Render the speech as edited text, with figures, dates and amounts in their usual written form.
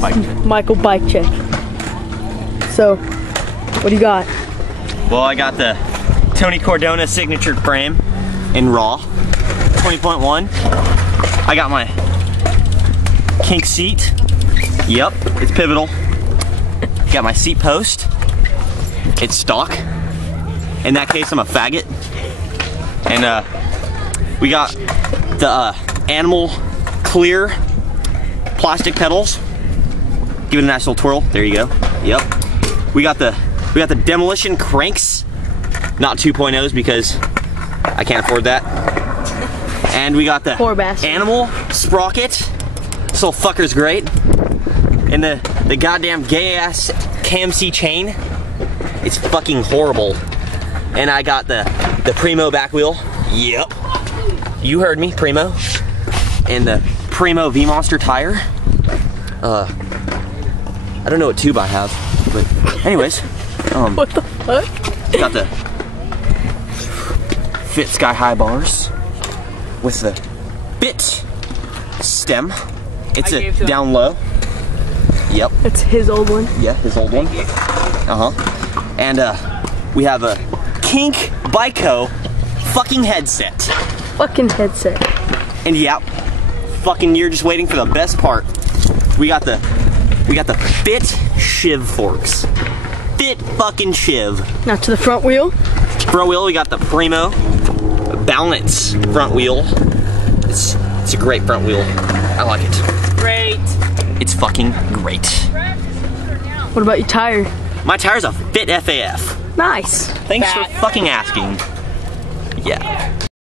Bike check. Michael bike check. So, what do you got? Well, I got the Tony Cordona signature frame in raw, 20.1. I got my kink seat. Yep, it's pivotal. Got my seat post. It's stock. In that case, I'm a faggot. And we got the animal clear plastic pedals. Give it a nice little twirl. There you go. Yep. We got the demolition cranks, not 2.0s because I can't afford that. And we got the animal sprocket. This little fucker's great. And the goddamn gay ass KMC chain. It's fucking horrible. And I got the Primo back wheel. Yep. You heard me, Primo. And the Primo V-Monster tire. I don't know what tube I have, but anyways. What the fuck? Got the Fit Sky High bars with the Fit stem. It's a down low. Yep. It's his old one. Yeah, his old one. And we have a Kink Biko fucking headset. Fucking headset. And yeah, fucking you're just waiting for the best part. We got the Fit Shiv forks. Fit fucking Shiv. Now to the front wheel. Front wheel, we got the Primo Balance front wheel. It's a great front wheel. I like it. Great. It's fucking great. What about your tire? My tire's a Fit FAF. Nice. Thanks for fucking asking. Yeah.